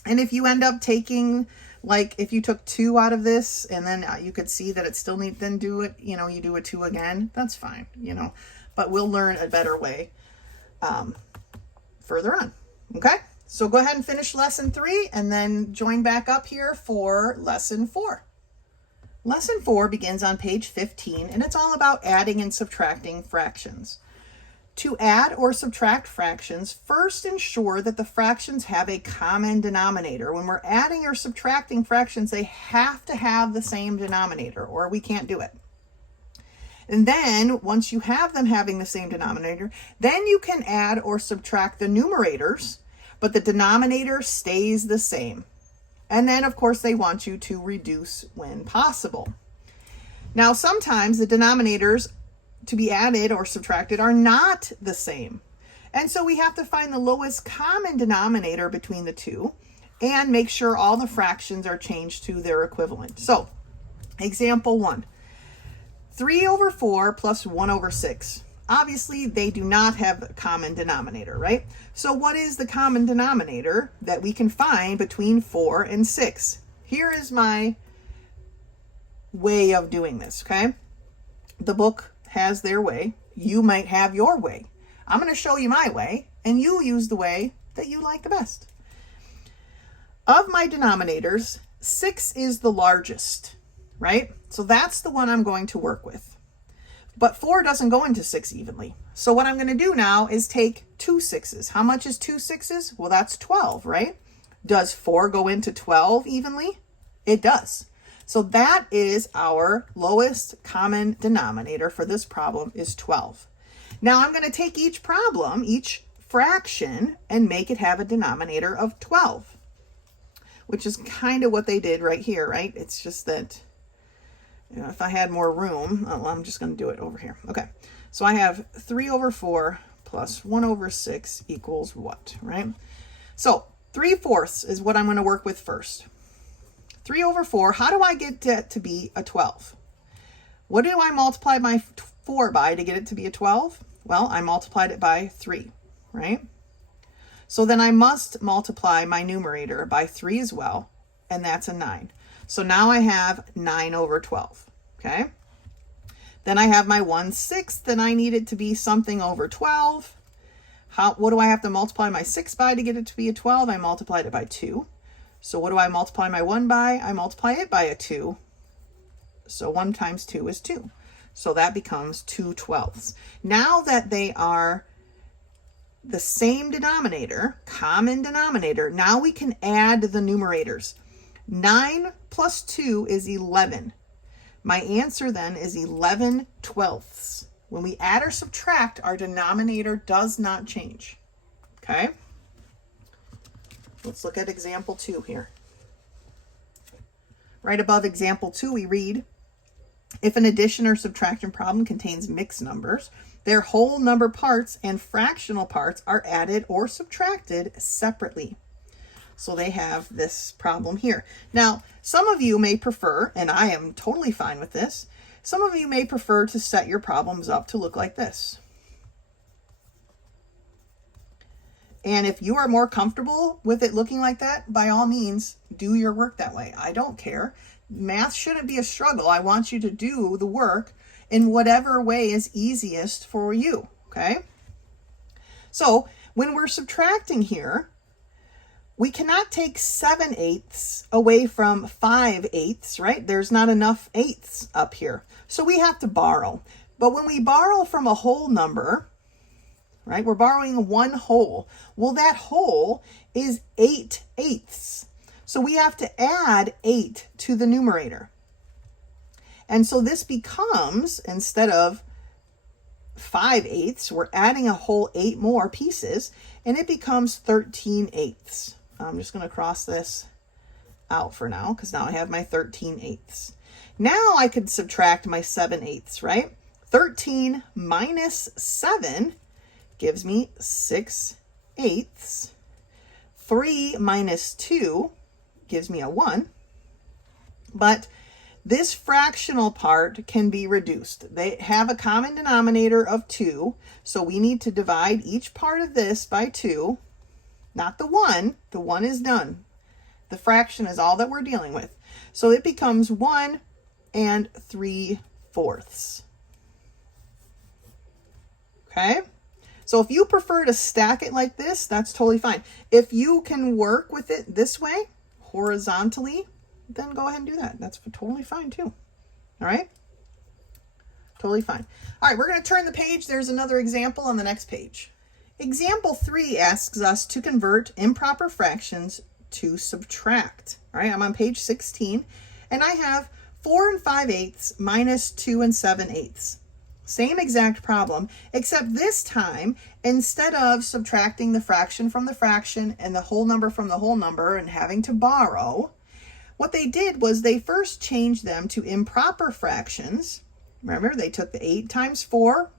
And if you end up taking, like if you took 2 out of this and then you could see that it still needs, then do it, you do a 2 again, that's fine, but we'll learn a better way further on. Okay, so go ahead and finish lesson 3 and then join back up here for lesson 4. Lesson 4 begins on page 15, and it's all about adding and subtracting fractions. To add or subtract fractions, first ensure that the fractions have a common denominator. When we're adding or subtracting fractions, they have to have the same denominator, or we can't do it. And then, once you have them having the same denominator, then you can add or subtract the numerators, but the denominator stays the same. And then, of course, they want you to reduce when possible. Now, sometimes the denominators to be added or subtracted are not the same. And so we have to find the lowest common denominator between the two and make sure all the fractions are changed to their equivalent. So, example 1, 3 over 4 plus 1 over 6. Obviously, they do not have a common denominator, right? So what is the common denominator that we can find between 4 and 6? Here is my way of doing this, okay? The book has their way. You might have your way. I'm going to show you my way, and you use the way that you like the best. Of my denominators, 6 is the largest, right? So that's the one I'm going to work with. But 4 doesn't go into 6 evenly. So what I'm going to do now is take 2 6s. How much is 2 6s? Well, that's 12, right? Does 4 go into 12 evenly? It does. So that is our lowest common denominator for this problem is 12. Now I'm going to take each problem, each fraction, and make it have a denominator of 12, which is kind of what they did right here, right? It's just that if I had more room, well, I'm just going to do it over here. Okay, so I have 3 over 4 plus 1 over 6 equals what, right? So 3/4 is what I'm going to work with first. 3 over 4, how do I get that to be a 12? What do I multiply my 4 by to get it to be a 12? Well, I multiplied it by 3, right? So then I must multiply my numerator by 3 as well, and that's a 9. So now I have 9 over 12, okay? Then I have my 1/6, and I need it to be something over 12. What do I have to multiply my 6 by to get it to be a 12? I multiplied it by 2. So what do I multiply my 1 by? I multiply it by a 2. So 1 times 2 is 2. So that becomes 2/12. Now that they are the same denominator, common denominator, now we can add the numerators. 9 plus 2 is 11. My answer then is 11/12. When we add or subtract, our denominator does not change. Okay? Let's look at example 2 here. Right above example 2, we read, if an addition or subtraction problem contains mixed numbers, their whole number parts and fractional parts are added or subtracted separately. So they have this problem here. Now, some of you may prefer, and I am totally fine with this, some of you may prefer to set your problems up to look like this. And if you are more comfortable with it looking like that, by all means, do your work that way. I don't care. Math shouldn't be a struggle. I want you to do the work in whatever way is easiest for you, okay? So when we're subtracting here, we cannot take 7/8 away from 5/8, right? There's not enough eighths up here. So we have to borrow. But when we borrow from a whole number, right, we're borrowing one whole. Well, that whole is 8/8. So we have to add 8 to the numerator. And so this becomes, instead of 5/8, we're adding a whole 8 more pieces, and it becomes 13/8. I'm just going to cross this out for now, because now I have my 13/8. Now I could subtract my 7/8, right? 13 minus 7 gives me 6/8. 3 minus 2 gives me a 1. But this fractional part can be reduced. They have a common denominator of 2, so we need to divide each part of this by 2. Not the 1. The 1 is done. The fraction is all that we're dealing with. So it becomes 1 3/4. Okay? So if you prefer to stack it like this, that's totally fine. If you can work with it this way, horizontally, then go ahead and do that. That's totally fine too. All right? Totally fine. All right, we're going to turn the page. There's another example on the next page. Example 3 asks us to convert improper fractions to subtract. All right, I'm on page 16, and I have 4 5/8 minus 2 7/8. Same exact problem, except this time, instead of subtracting the fraction from the fraction and the whole number from the whole number and having to borrow, what they did was they first changed them to improper fractions. Remember, they took the 8 times 4,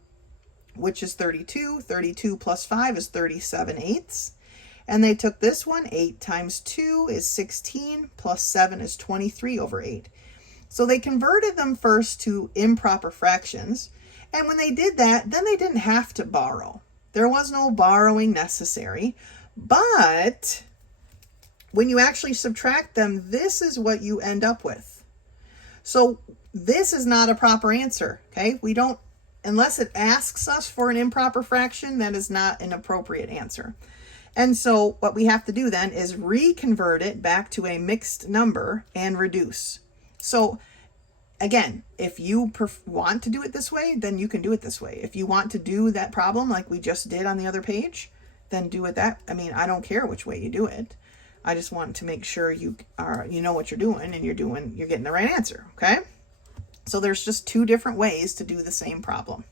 which is 32. 32 plus 5 is 37/8. And they took this one, 8 times 2 is 16, plus 7 is 23/8. So they converted them first to improper fractions. And when they did that, then they didn't have to borrow. There was no borrowing necessary. But when you actually subtract them, this is what you end up with. So this is not a proper answer, okay? We don't, unless it asks us for an improper fraction, that is not an appropriate answer. And so what we have to do then is reconvert it back to a mixed number and reduce. So again, if you want to do it this way, then you can do it this way. If you want to do that problem like we just did on the other page, then do it that. I mean, I don't care which way you do it. I just want to make sure you know what you're doing and you're getting the right answer, okay? So there's just 2 different ways to do the same problem.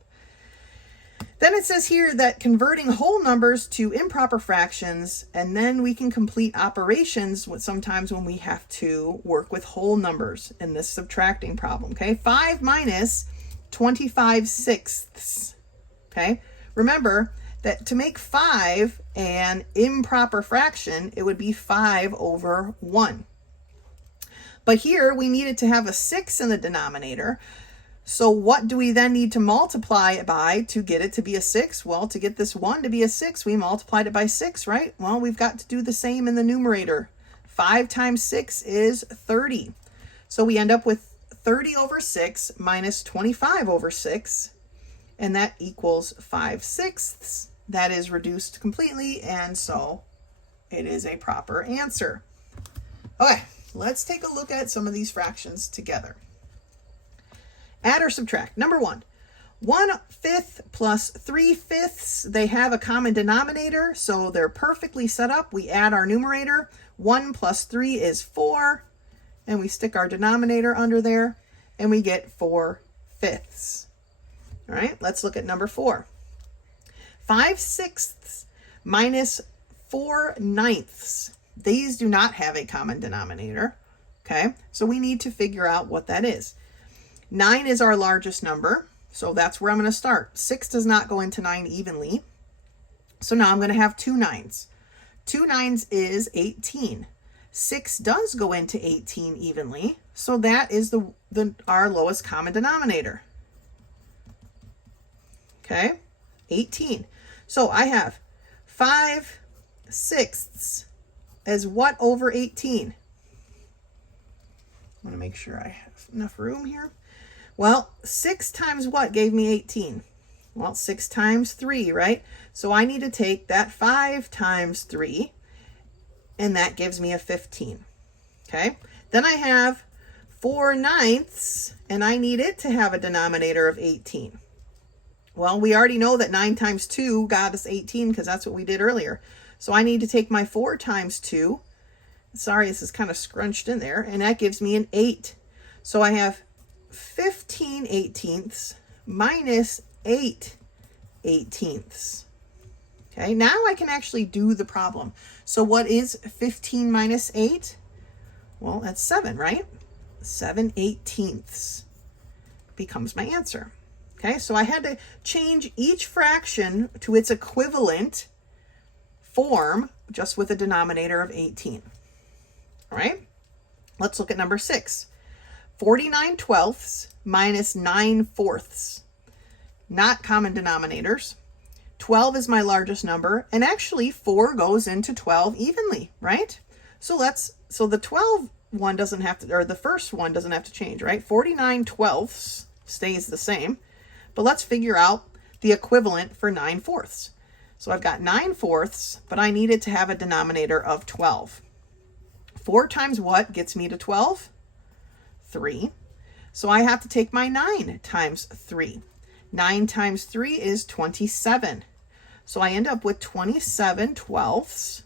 Then it says here that converting whole numbers to improper fractions, and then we can complete operations sometimes when we have to work with whole numbers in this subtracting problem, okay? 5 minus 25/6. Okay? Remember that to make 5 an improper fraction, it would be 5/1. But here we needed to have a 6 in the denominator. So what do we then need to multiply it by to get it to be a 6? Well, to get this 1 to be a 6, we multiplied it by 6, right? Well, we've got to do the same in the numerator. 5 times 6 is 30. So we end up with 30/6 minus 25/6, and that equals 5/6. That is reduced completely, and so it is a proper answer. Okay, let's take a look at some of these fractions together. Add or subtract. Number 1, 1/5 plus 3/5. They have a common denominator, so they're perfectly set up. We add our numerator. 1 plus 3 is 4, and we stick our denominator under there, and we get 4/5. All right, let's look at number 4. 5/6 minus 4/9. These do not have a common denominator, okay? So we need to figure out what that is. 9 is our largest number, so that's where I'm going to start. 6 does not go into 9 evenly, so now I'm going to have 2 9s. 2 9s is 18. 6 does go into 18 evenly, so that is our lowest common denominator. Okay, 18. So I have 5/6 as what over 18? I want to make sure I have enough room here. Well, 6 times what gave me 18? Well, 6 times 3, right? So I need to take that 5 times 3, and that gives me a 15. Okay? Then I have 4/9, and I need it to have a denominator of 18. Well, we already know that 9 times 2 got us 18 because that's what we did earlier. So I need to take my 4 times 2. Sorry, this is kind of scrunched in there, and that gives me an 8. So I have 15/18 minus 8/18. Okay, now I can actually do the problem. So what is 15 minus 8? Well, that's 7, right? 7/18 becomes my answer. Okay, so I had to change each fraction to its equivalent form just with a denominator of 18. All right, let's look at number 6. 49/12 minus 9/4. Not common denominators. 12 is my largest number, and actually 4 goes into 12 evenly, right? So the 12 one doesn't have to, or the first one doesn't have to change, right? 49/12 stays the same, but let's figure out the equivalent for 9/4. So I've got 9/4, but I need it to have a denominator of 12. 4 times what gets me to 12? 3. So I have to take my 9 times 3. 9 times 3 is 27. So I end up with 27/12.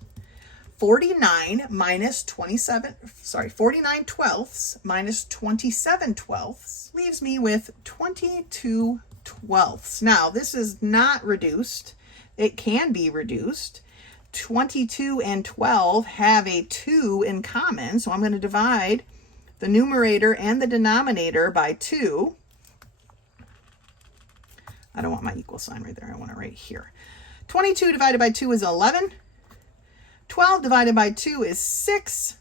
49 minus 27, 49/12 minus 27/12 leaves me with 22/12. Now, this is not reduced. It can be reduced. 22 and 12 have a 2 in common, so I'm going to divide the numerator and the denominator by 2. I don't want my equal sign right there. I want it right here. 22 divided by 2 is 11. 12 divided by 2 is 6.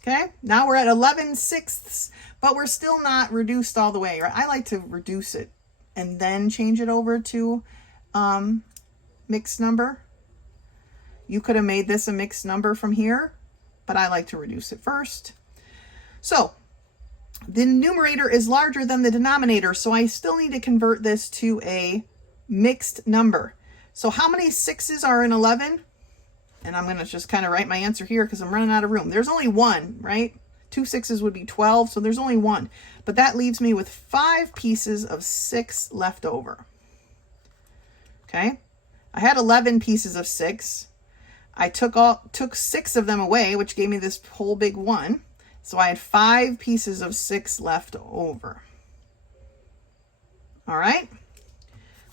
Okay, now we're at 11/6, but we're still not reduced all the way, right? I like to reduce it and then change it over to mixed number. You could have made this a mixed number from here, but I like to reduce it first. So the numerator is larger than the denominator, so I still need to convert this to a mixed number. So how many 6s are in 11? And I'm going to just kind of write my answer here because I'm running out of room. There's only 1, right? 2 6s would be 12, so there's only 1. But that leaves me with 5 pieces of 6 left over. Okay? I had 11 pieces of 6. I took 6 of them away, which gave me this whole big 1. So I had 5 pieces of 6 left over. All right?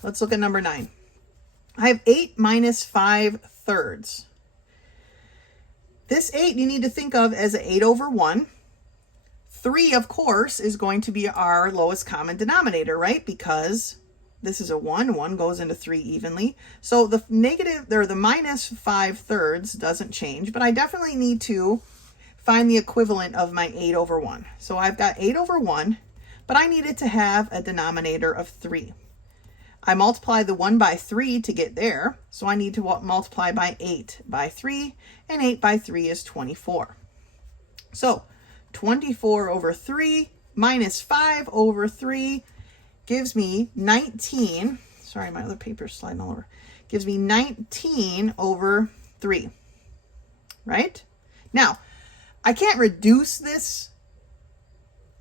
Let's look at number 9. I have 8 minus 5/3. This 8 you need to think of as an 8 over 1. 3, of course, is going to be our lowest common denominator, right? Because this is a 1. 1 goes into 3 evenly. So the minus 5/3 doesn't change, but I definitely need to find the equivalent of my 8 over 1. So I've got 8 over 1, but I need it to have a denominator of 3. I multiply the 1 by 3 to get there, so I need to multiply by 8 by 3, and 8 by 3 is 24. So 24 over 3 minus 5 over 3 gives me 19. Sorry, my other paper's sliding all over. Gives me 19 over 3, right? Now, I can't reduce this,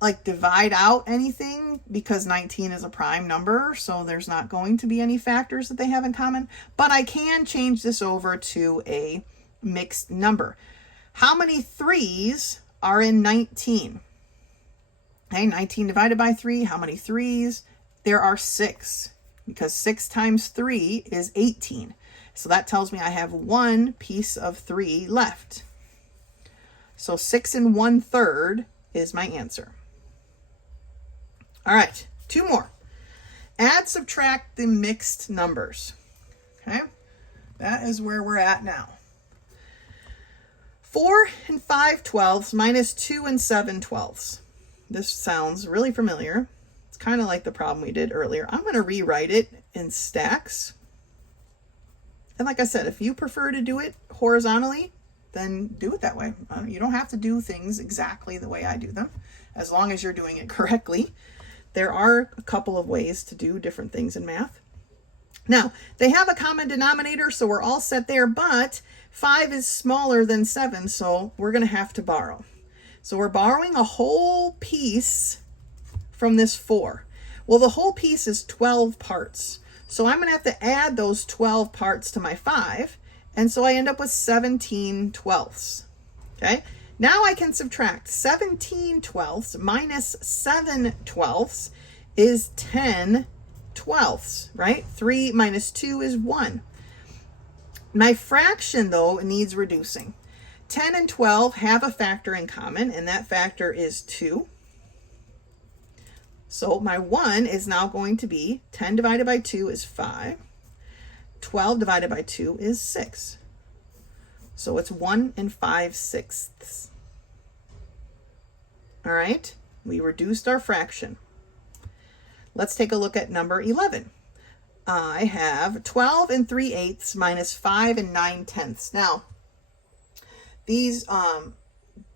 like divide out anything, because 19 is a prime number, so there's not going to be any factors that they have in common, but I can change this over to a mixed number. How many 3s are in 19? Okay, 19 divided by 3, how many 3s? There are 6, because 6 times 3 is 18. So that tells me I have 1 piece of 3 left. So 6 1/3 is my answer. All right, 2 more. Add, subtract the mixed numbers. Okay, that is where we're at now. 4 and 5/12 minus 2 and 7/12. This sounds really familiar. It's kind of like the problem we did earlier. I'm going to rewrite it in stacks. And like I said, if you prefer to do it horizontally, then do it that way. You don't have to do things exactly the way I do them, as long as you're doing it correctly. There are a couple of ways to do different things in math. Now, they have a common denominator, so we're all set there, but 5 is smaller than 7, so we're going to have to borrow. So we're borrowing a whole piece from this 4. Well, the whole piece is 12 parts. So I'm going to have to add those 12 parts to my 5, and so I end up with 17 twelfths. Okay? Now I can subtract 17 twelfths minus 7 twelfths is 10 twelfths, right? 3 minus 2 is 1. My fraction, though, needs reducing. 10 and 12 have a factor in common, and that factor is 2. So my 1 is now going to be 10 divided by 2 is 5. 12 divided by 2 is 6. So it's 1 5/6. All right, we reduced our fraction. Let's take a look at number 11. I have 12 3/8 minus 5 9/10. Now, these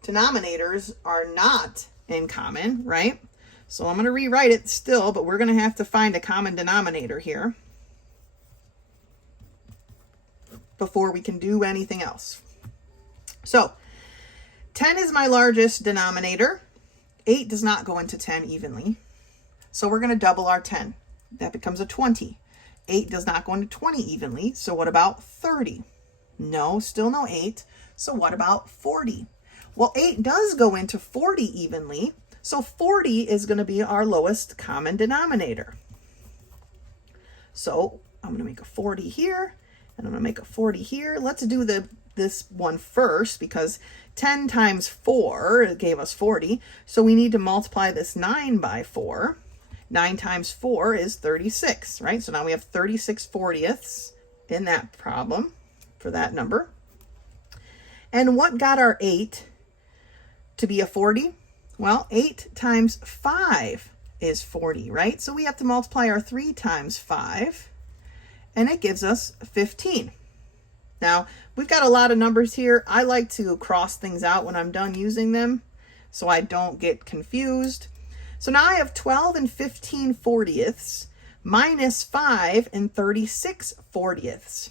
denominators are not in common, right? So I'm going to rewrite it still, but we're going to have to find a common denominator here before we can do anything else. So 10 is my largest denominator. 8 does not go into 10 evenly. So we're going to double our 10. That becomes a 20. 8 does not go into 20 evenly. So what about 30? No, still no 8. So what about 40? Well, 8 does go into 40 evenly. So 40 is going to be our lowest common denominator. So I'm going to make a 40 here, and I'm going to make a 40 here. Let's do this one first, because 10 times 4 gave us 40. So we need to multiply this 9 by 4. 9 times 4 is 36, right? So now we have 36 40ths in that problem for that number. And what got our 8 to be a 40? Well, 8 times 5 is 40, right? So we have to multiply our 3 times 5, and it gives us 15. Now, we've got a lot of numbers here. I like to cross things out when I'm done using them so I don't get confused. So now I have 12 15 40ths minus 5 36 40ths.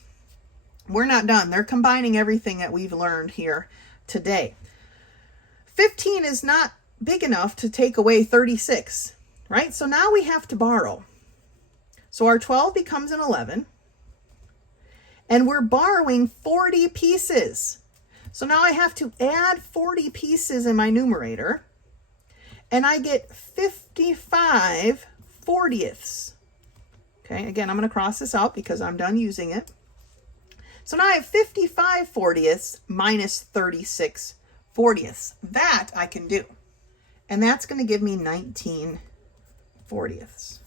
We're not done. They're combining everything that we've learned here today. 15 is not big enough to take away 36, right? So now we have to borrow. So our 12 becomes an 11, and we're borrowing 40 pieces. So now I have to add 40 pieces in my numerator, and I get 55 40ths. Okay, again, I'm going to cross this out because I'm done using it. So now I have 55 40ths minus 36 40ths. That I can do. And that's going to give me 19 40ths.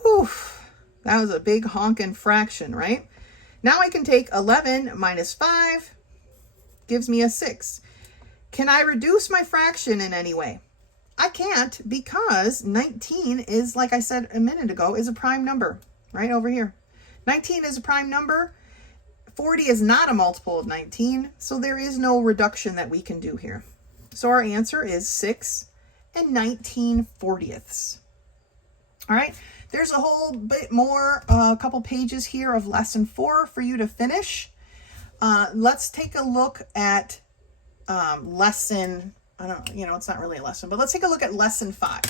Whew, that was a big honkin' fraction, right? Now I can take 11 minus 5, gives me a 6. Can I reduce my fraction in any way? I can't, because 19 is, like I said a minute ago, is a prime number, right over here. 19 is a prime number. 40 is not a multiple of 19, so there is no reduction that we can do here. So our answer is 6 19 40ths. All right, there's a whole bit more, a couple pages here of lesson 4 for you to finish. Let's take a look at lesson, it's not really a lesson, but let's take a look at lesson 5.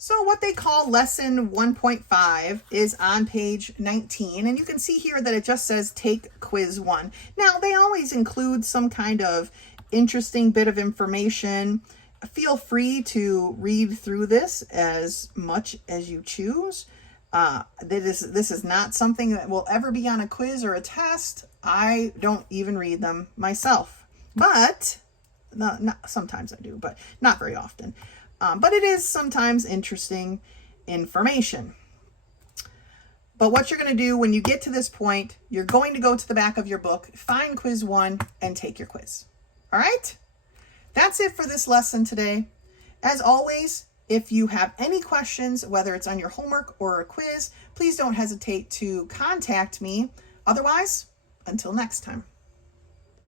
So what they call lesson 1.5 is on page 19, and you can see here that it just says take quiz 1. Now, they always include some kind of interesting bit of information. Feel free to read through this as much as you choose. This is not something that will ever be on a quiz or a test. I don't even read them myself, but sometimes I do, but not very often. But it is sometimes interesting information. But what you're going to do when you get to this point, you're going to go to the back of your book, find quiz 1, and take your quiz. All right? That's it for this lesson today. As always, if you have any questions, whether it's on your homework or a quiz, please don't hesitate to contact me. Otherwise, until next time.